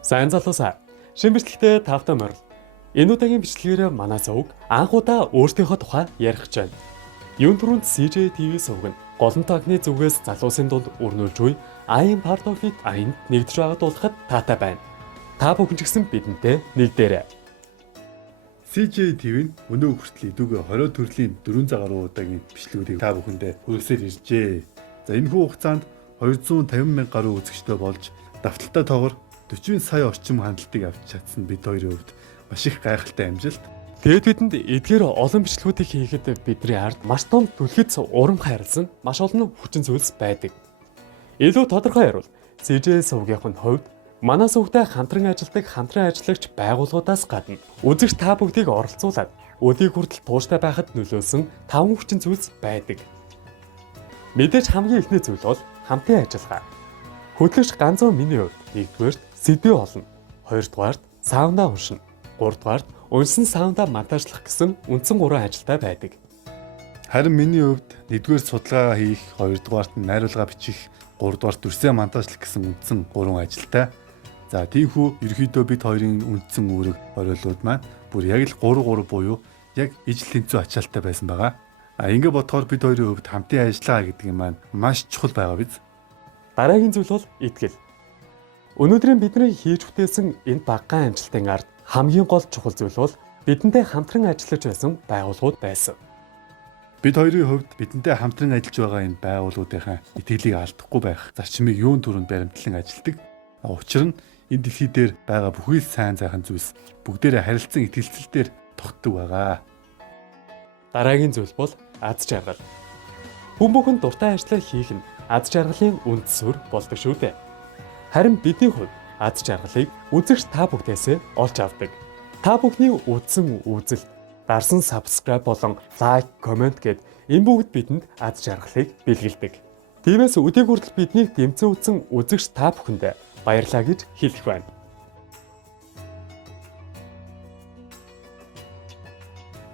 Сайн залуусаа. Шинэ бичлэгтээ тавтай морил. Энэ удаагийн бичлэгээр манай сувг анх удаа өөртөөхөө тухай ярих гэж байна. Юун түрүүнд CJ TV сувг нь голон тагны зүгээс залуусын дунд өрнүүлж буй I'm part of it айнд нэгдэж байгаад болоход таатай байна. Та бүхэн ч гэсэн бидэнтэй нэгдээрэй. CJ TV нь өнөө хүртэл идүүгээ 20 төрлийн 400 гаруй удаагийн бичлэгүүдийг та бүхэндээ хүргэсээр иржээ. За энэ хүү хугацаанд 250 мянга гаруй үзэгчтэй болж давталтай тоогоор 40 сая орчим хандлтыг авч чадсан бид хоёрын хувьд маш их гайхалтай амжилт. Тэгээд бидэнд эдгээр олон бичлэгүүдийг хийхэд бидний ард маш том түлхэц урам хайрлсан маш олон хүчин зүйлс байдаг. Илүү тодорхой ярил CJ сувгийнхын хувьд манай сувгтай хамтран ажилладаг хамтран ажиллагч байгууллагуудаас гадна үзэгч та бүгдийг оролцуулаад өдийг хүртэл тууштай байхад нөлөөлсөн 5 хүчин зүйлс байдаг. Мэдээж хамгийн эхний зүйл бол хамтын ажиллагаа. Хөтлөгч ганцхан миний хувьд нэгдүгээрт сэдвээ олно. Хоёрдугаарт саундаа уншина. Гуравдугаарт унсан саундаа монтажлах гэсэн үндсэн 3 ажилтай байдаг. Харин миний хувьд нэгдүгээр судалгаа хийх, хоёрдугаарт нь найруулга бичих, гуравдугаарт дүрсээ монтажлах гэсэн үндсэн 3 ажилтай. За тиймээс ерөөдөө бид хоёрын үндсэн үүрэг хориолууд маань бүр яг л 3 буюу яг ижил тэнцүү ачаалттай байсан байгаа. Ингээ бодохоор бид хоёрын хувьд хамтын ажиллагаа гэдэг юм маань маш чухал байгаа биз. Дараагийн зүйл бол итгэл. Өнөөдрийн бидний хийж бүтээсэн энэ багахан амжилтын ард хамгийн гол чухал зүйл бол бидэнтэй хамтран ажиллаж байсан байгууллагууд байсан. Бид хоёрын хувьд бидэнтэй хамтран ажиллаж байгаа энэ байгууллагуудынхаа итгэлийг алдахгүй байх зарчмыг юун түрүүнд баримтлан ажилладаг. Учир нь энэ дэлхий дээр байгаа бүхий л сайн сайхан зүйлс бүгдээрээ харилцан итгэлцэлээр тогтдог байгаа. Дараагийн зүйл бол аз жаргал. Хүн бүхэн дуртай ажлаа хийх нь аз жаргалын үнд сүр болдог шүү дээ. Харин бидний хувьд аз жаргалыг үзэгч та бүгдээсээ олж авдаг. Та бүхний үзсэн үзэл, дарсан subscribe болон like, comment гэд энэ бүгд бидэнд аз жаргалыг бэлгэлдэг. Тиймээс өдийг хүртэл биднийг дэмцэн үзсэн үзэгч та бүхэндээ баярлалаа гэж хэлэх байна.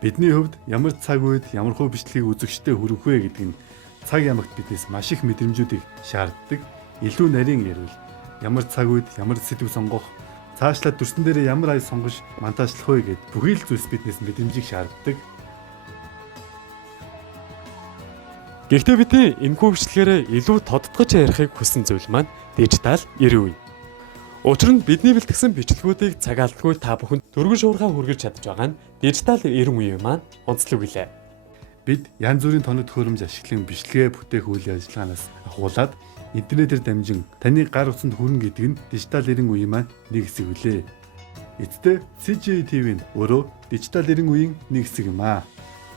Бидний хувьд ямар цаг үед ямар хөө бичлэгийг үзэгчтэй хүргэх вэ гэдэг нь цаг ямагт биднээс маш их мэдрэмжүүдийг шаарддаг. Илүү нарийн ярил ямар цаг үед ямар сэдв сонгох, цаашлаад дүрсэн дээрээ ямар ай сонгож монтажлах вэ гэд бүхий л зүйлс биднээс мэдрэмжийг шаарддаг. Гэхдээ бид энэхүү бичлэгээрээ илүү тодтогч ярихыг хүссэн зүйл маань дижитал 90 үе. Учир нь бидний бэлтгэсэн бичлэгүүдийг цаг алдгүй та бүхэнд дөрвөн шуурхаа хүргэж чадж байгаа нь дижитал 90 үеийн маань онцлог билээ. Бид янз бүрийн тоног төхөөрөмж ашиглан бичлэгээ бүтээх үйл ажиллагаанаас ахуулаад интернетээр дамжин таны гар утсанд хүрнэ гэдэг нь дижитал 90 үеийн маань нэг хэсэг үлээ. Эцдээ CJ TV нь өөрөө дижитал 90 үеийн нэг хэсэг юм аа.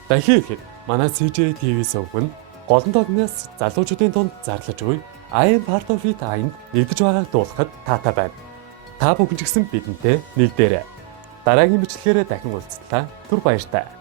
Дахин ихэд манай CJ TV сувг нь голон тогноос залуучуудын тунд зарлаж буй I'm part of it айнд нэгдэж байгааг дуулахад таатай байна. Та бүхэн ч гэсэн бидэнтэй нэгдээрэй. Дараагийн бичлэгээрээ дахин уулзтлаа. Түр баярлалаа.